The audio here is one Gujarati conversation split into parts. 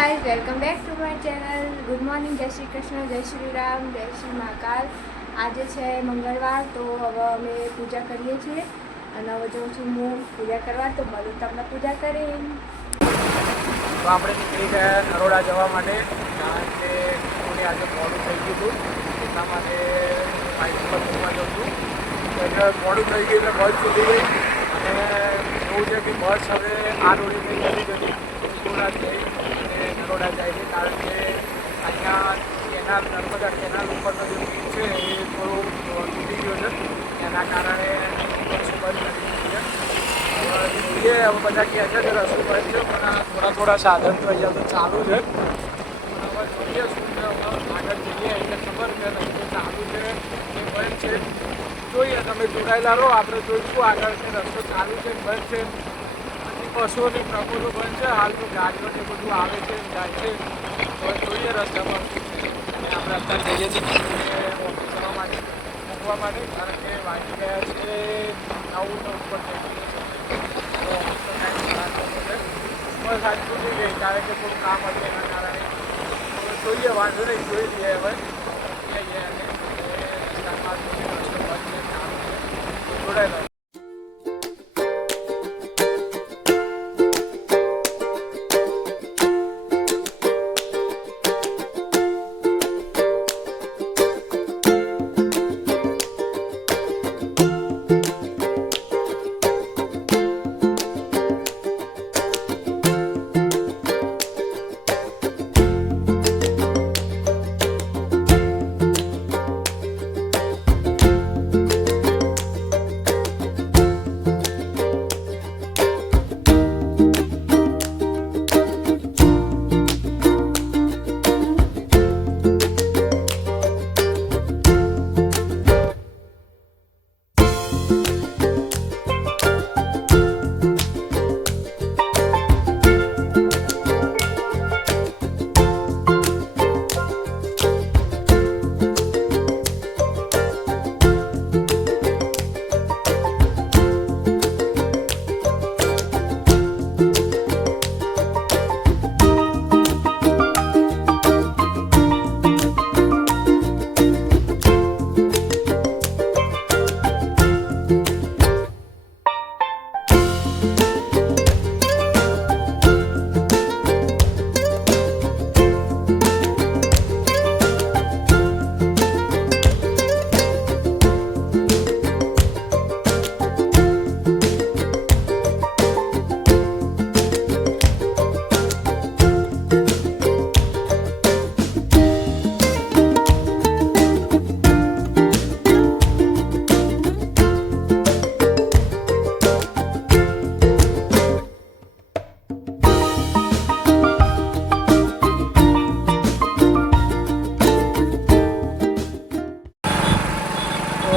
Guys welcome back to my channel. Good morning, જય શ્રી કૃષ્ણ, જય શ્રી રામ, જય શ્રી મહાકાલ. આજે છે મંગળવાર, તો હવે અમે પૂજા કરીએ છીએ અને હવે જાઉં છું હું પૂજા કરવા. તો બધું તમને પૂજા કરી. તો આપણે નીકળી ગયા નરોડા જવા માટે, કારણ કે થોડી આજે મોડું થઈ ગયું હતું, એટલા માટે બાઇક પર જવા જાઉં છું. તો એટલે મોડું થઈ ગયું એટલે બસ છૂટી ગઈ અને એવું છે કે બસ હવે આ રોડે થઈ નથી જતી, નરોડા જઈ અને નરોડા જાય છે, કારણ કે અહીંયા કેનાલ નર્મદા કેનાલ ઉપરનો જે બ્રિજ છે એ થોડું તૂટી ગયો છે, એના કારણે બસ બંધ કરી દીધી છે. જોઈએ હવે બધા કહે છે કે રસ્તો બંધ છે, પણ થોડા સાધન તો અહીંયા તો ચાલુ છે. પણ હવે જોઈએ શું છે, હવે આગળ જઈએ એટલે ખબર કે રસ્તો ચાલુ છે કે બંધ છે. જોઈએ, તમે જોડાયેલા રહો, આપણે જોઈશું આગળ કે રસ્તો ચાલુ છે કે બંધ છે. બસો ને ટ્રકો તો બંધ છે હાલ, તો ગાડીઓ ને બધું આવે છે જાય છે. તો જોઈએ રસ્તામાં શું છે. અને આપણે અત્યારે જઈએ છીએ ઓફિસ કરવા માટે, મૂકવા માટે, કારણ કે વાગી ગયા છે 9 ઉપર થઈ ગયું છે. તો ઓફિસનો ટાઈમ ખરાબ થતો છે, બસ આજ છૂટી ગઈ કારણ કે થોડું કામ હતું એના કારણે. તો જોઈએ, વાંધો નહીં, જોઈ લઈએ હવે જઈએ અને રસ્તામાં રસ્તો બંધ છે, ચાલુ છે, જોડાયેલા.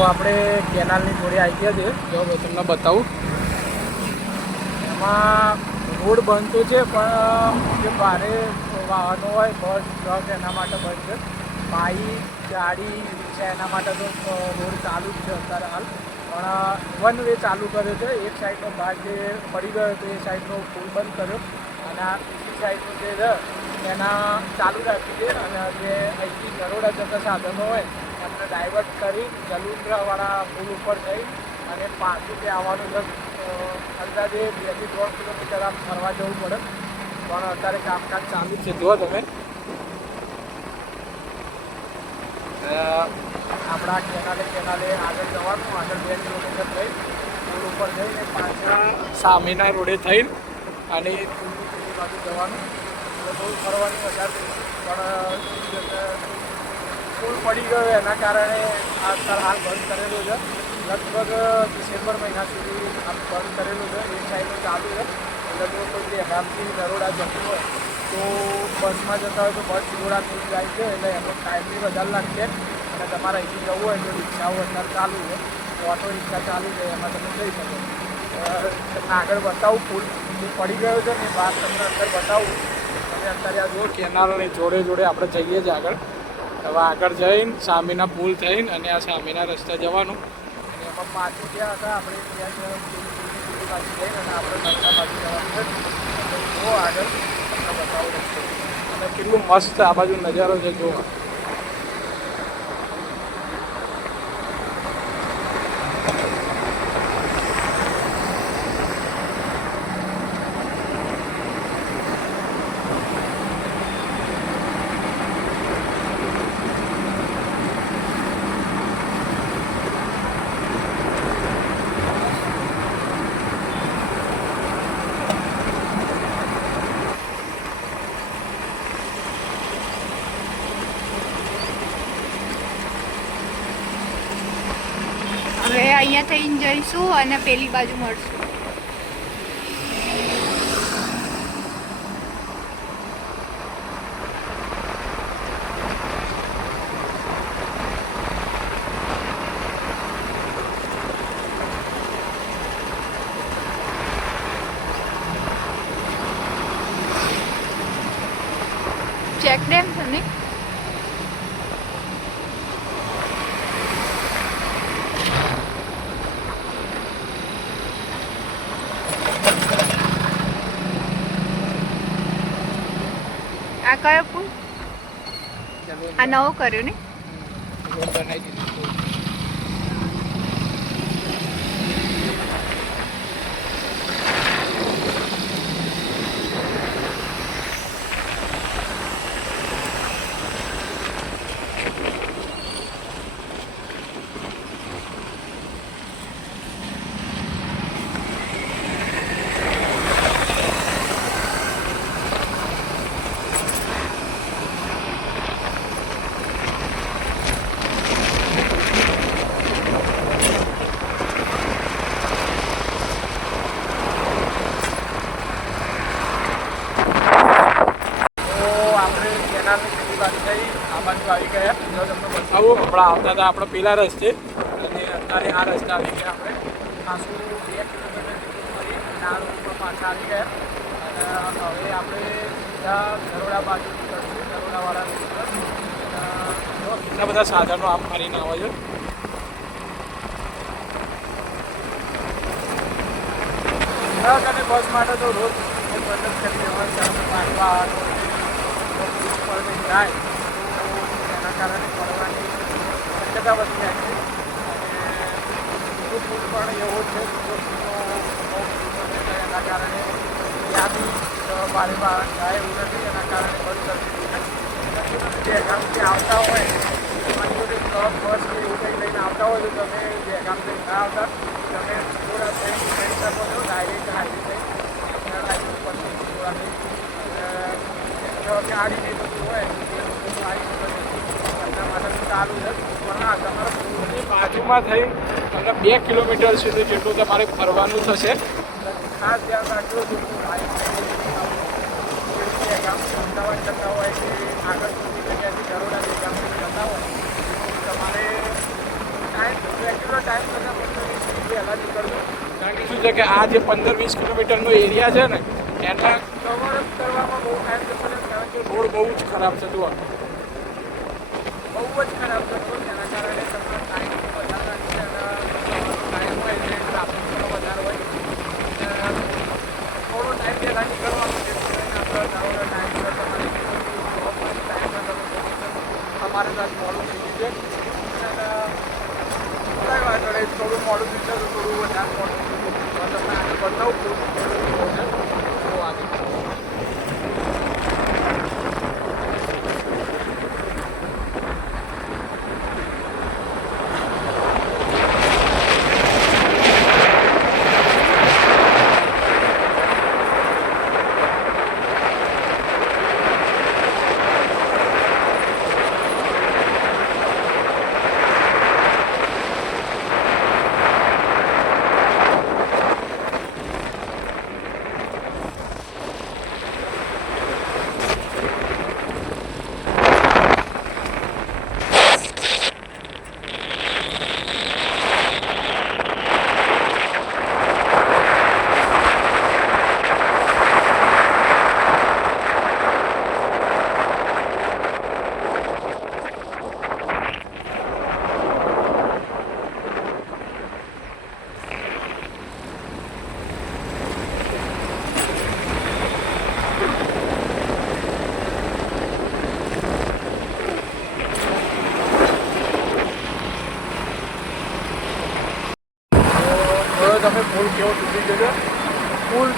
આપણે કેનાલની જોડે આવી ગયા છે, જો હું તમને બતાવું. એમાં રોડ બંધ તો છે, પણ જે ભારે વાહનો હોય બસ ટ્રક એના માટે બંધ છે. બાઇક, ગાડી, રિક્ષા એના માટે તો રોડ ચાલુ જ છે અત્યારે હાલ. પણ વન વે ચાલુ કર્યો છે. એક સાઈડનો ભાગ જે પડી ગયો હતો એ સાઈડનો પુલ બંધ કર્યો અને આ બીજી સાઈડનું જે છે એના ચાલુ રાખ્યું છે. અને જે અહીંથી નરોડા જતા સાધનો હોય એમને ડાયવર્ટ કરી જલુંદ્રાવાળા પુલ ઉપર જઈ અને પાછું ત્યાં આવવાનું છે. અંદાજે 2 થી 3 કિલોમીટર આમ ફરવા જવું પડે, પણ અત્યારે કામકાજ ચાલુ છે. જુઓ તમે, આપણા કેનાલે આગળ જવાનું, આગળ 2 કિલોમીટર થઈ પુલ ઉપર જઈને પાછા સામેના રોડે થઈને અને પુલની પેલી બાજુ જવાનું. એટલે બહુ ફરવાની મજા થઈ, પણ પુલ પડી ગયો એના કારણે અત્યારે હાલ બંધ કરેલું છે. લગભગ ડિસેમ્બર મહિના સુધી આમ બંધ કરેલું છે. એક સાઈડનું ચાલુ છે, એટલે જો કોઈ જે હેમથી નરોડા જતું હોય તો બસમાં જતા હોય તો બસ જોડા થઈ જાય છે, એટલે એનો ટાઈમ બી વધારે લાગશે. અને તમારે અહીંથી જવું હોય તો રિક્ષાઓ અત્યારે ચાલુ છે, ઓટો રિક્ષા ચાલુ છે, એમાં તમે જઈ શકો. તમને આગળ બતાવું, પુલ પડી ગયો છે ને બહાર તમને અંદર બતાવું. અને અત્યારે આ જુઓ, કેનાલની જોડે આપણે જઈએ છીએ આગળ. હવે આગળ જઈને સામેના પુલ થઈને અને આ સામેના રસ્તા જવાનું. અને એમાં પાછું ગયા હતા આપણે ત્યાં પાછી જઈને અને આપણે નર્મદા બાજુ જવાનું છે. આગળ તમને બતાવું રસ્તો. કેટલું મસ્ત આ બાજુ નજારો છે જોવા. હવે અહીંયા થઈને જઈશું અને પેલી બાજુ મળશું. ચેક ડેમ છે ને? આ કયો પુલ? આ નવો કર્યો ને? રોડ બનાવી દીધો. આ બાજુ આવી ગયા. જો તમને બતાવું, હમણાં આવતા હતા આપણે પેલા રસ્તે અને અત્યારે આ રસ્તા આવી ગયા. આપણે ખાસું 2 કિલોમીટર જેટલું ફરી અને આ રોડ પર પાછા આવી ગયા. અને હવે આપણે સીધા નરોડા બાજુ નીકળશું, નરોડાવાળા રોડ પર. કેટલા બધા સાધનો આમ ફરીને આવે છે. ટ્રક અને બસ માટે તો રોજ બંધ જ કરી દેવાનું, કારણ કે જાય તો એના કારણે પડવાની શક્યતા વધી જાય છે. અને પુલ પણ એવો છે એના કારણે ત્યાં બી ભારે વાહન જાય એવું નથી, એના કારણે બંધ કરી દીધું છે. ગામથી આવતા હોય તમારી જોડે ટ્રક બસ કે એવું કંઈ લઈને આવતા હોય તો તમે ગામથી ના આવતા તમે થોડા ટ્રેન કરી શકો છો, ડાયરેક્ટ હાઈવે થઈ ગાડી નહીં થતું હોય એના માટે ચાલુ છે. પણ હા, તમારા પુલની બાજુમાં થઈ તમને 2 કિલોમીટર સુધી જેટલું તમારે ફરવાનું થશે. ખાસ ધ્યાન રાખજો ગામથી અમદાવાદ જતા હોય કે આગળ સુધી જગ્યાથી નરોડા ગામથી જતા હોય તમારે રેગ્યુલર ટાઈમ કરતાં 15-20 મિનિટ પહેલાં નીકળજો. કારણ કે શું છે કે આ જે 15-20 કિલોમીટરનો એરિયા છે ને એના કવર કરવામાં બહુ ટાઈમ જતો રહે, કારણ કે રોડ બહુ જ ખરાબ છે. બહુ જ ખરાબ છે રોડ. એના કારણે તમારો ટાઈમ વધારે લાગશે અને ટાઈમ હોય એટલે ટ્રાફિક પણ વધારે હોય. થોડો ટાઈમ પહેલાં નીકળવાનો છે આપણે ટાઈમ અમારે ત્યાં મોડું થઈ ગયું છે. કંઈ વાત નહીં, થોડું મોડું થઈ છે તો થોડું વધારે મોડું તમને આગળ બતાવું થોડું આગળ.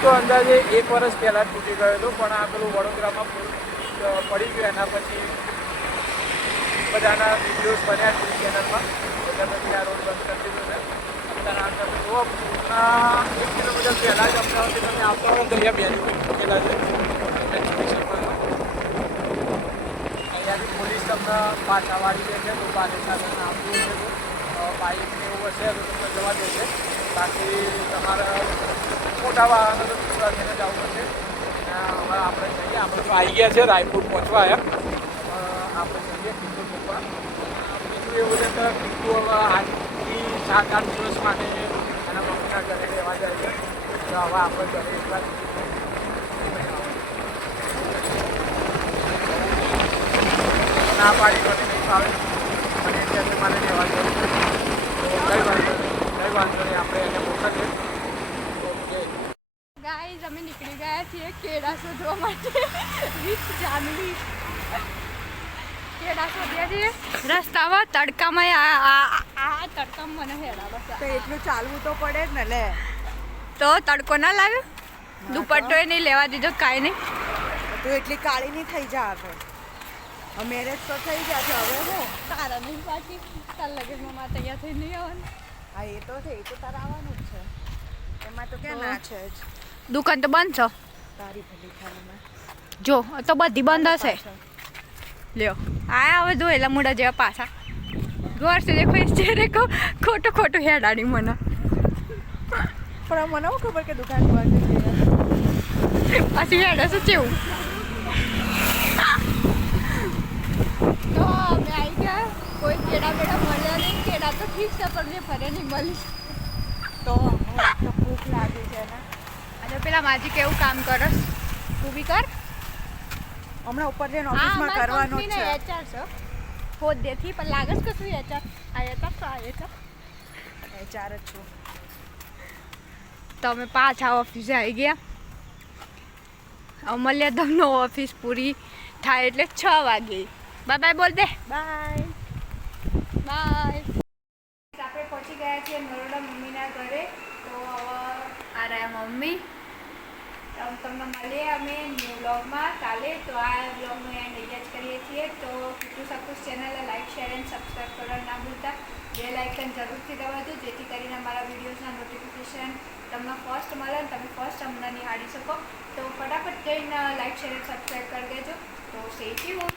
તો અંદાજે 1 વર્ષ પહેલાં જ તૂટી ગયો હતો, પણ આ પેલું વડોદરામાં પડી ગયું. એના પછી બધાના વિડીયોઝ બન્યા ટીવી ચેનલમાં, એટલે પછી આ રોડ બંધ કરી દીધો છે. અત્યારે આ તમે જુઓ, 1 કિલોમીટર પહેલાં જ અમદાવાદથી તમે આવતા હોય તો અહીંયા બેરીકેડ મૂકેલા છે, એટલે જોઈ શકો છો. અહીંયાથી પોલીસ તમને પાછા વાળી દે છે, તો પાછી સાથે આવતું હશે તો બાઇક ને એવું હશે તો તમને જવા દેશે. બાકી તમારે મોટા વાહનો તો વિશ્વાસીને જ આવવું પડશે. હવે આપણે જઈએ, આપણે તો આવી ગયા છે, રાયપુર પહોંચવા આવ્યા. આપણે જઈએ ટીકુ મૂકવા. બીજું એવું છે કે ટીકુ હવે આજથી 7-8 દિવસ માટે એના મમ્મીના ઘરે રહેવા જાય છે. તો હવે આપણે ઘરે એકલા ના પાડી મને નહીં ફાવે અને એટલે મારે રહેવા જવું છે. તો કઈ વાંધો નહીં, આપણે એને મોકલીએ. ઓકે ગાઈઝ, અમે નીકળી ગયા છીએ કેળા શોધવા માટે. વિથ જાનવી કેળા શોધ્યા છીએ રસ્તામાં. તડકામાં આ તડકામાં મને હેરા બસ. તો એટલું ચાલવું તો પડે જ ને. લે તો તડકો ના લાગ્યો? દુપટ્ટો નહીં લેવા દીધો, કાંઈ નહીં. તું એટલી કાળી નહીં થઈ જા આગળ. મેરેજ તો થઈ ગયા છે, હવે હું તારા નહીં પાછી તાર લગનમાં માં તૈયાર થઈ નહીં આવવાનું. હા એ તો છે, એ તો તારે આવવાનું જ છે. એમાં તો ક્યાં ના છે જ. દુકાન તો બંધ છે. તારી ભલી ખાલીમાં જો તો બધી બંધ હશે. લ્યો આ હવે જોયેલા મોડા જેવા પાછા ગોર સે દેખો ઇસ ચહેરે કો. ખોટું ખોટું હેડાડી મને. પણ મને શું ખબર કે દુકાન બંધ છે. પાછી હેડા શું કેવું. તો અમે આવી ગયા. કોઈ કેળા બેડા મળ્યા નહીં. કેળા તો ઠીક છે, પણ જે ફરે નહીં મળી. તો ભૂખ લાગી છે ને. અને પેલા માજી કેવું કામ કરસ તું બી કર. હમણાં ઉપર જઈને ઓફિસમાં કરવાનું જ છે. એચઆર છે હોદ્દેથી, પણ લાગે છે કે શું એચઆર આયા તો આયા એ ચાર જ છું. તો અમે પાછા ઓફિસે આવી ગયા. અમલ્યા દમનો ઓફિસ પૂરી થાય એટલે 6 વાગે. બાય બાય બોલ દે. Bye bye. આપણે પહોંચી ગયા છીએ નરોડા મમ્મીના ઘરે. તો હવે આ રહ્યા મમ્મી. તમને મળીએ અમે ન્યૂ બ્લોગમાં કાલે. તો આ બ્લોગનું એન્ડ અહીંયા જ કરીએ છીએ. તો કીટુ સકુસ ચેનલને લાઈક, શેર એન્ડ સબસ્ક્રાઈબ કરવાનું ના ભૂલતા. બેલ આઇકન જરૂરથી દબાવજો, જેથી કરીને અમારા વિડીયોઝના નોટિફિકેશન તમને ફર્સ્ટ મળે અને તમે ફર્સ્ટ અમને નિહાળી શકો. તો ફટાફટ જઈને લાઈક, શેર એન્ડ સબસ્ક્રાઈબ કરી દેજો. તો સ્ટે ટ્યુન.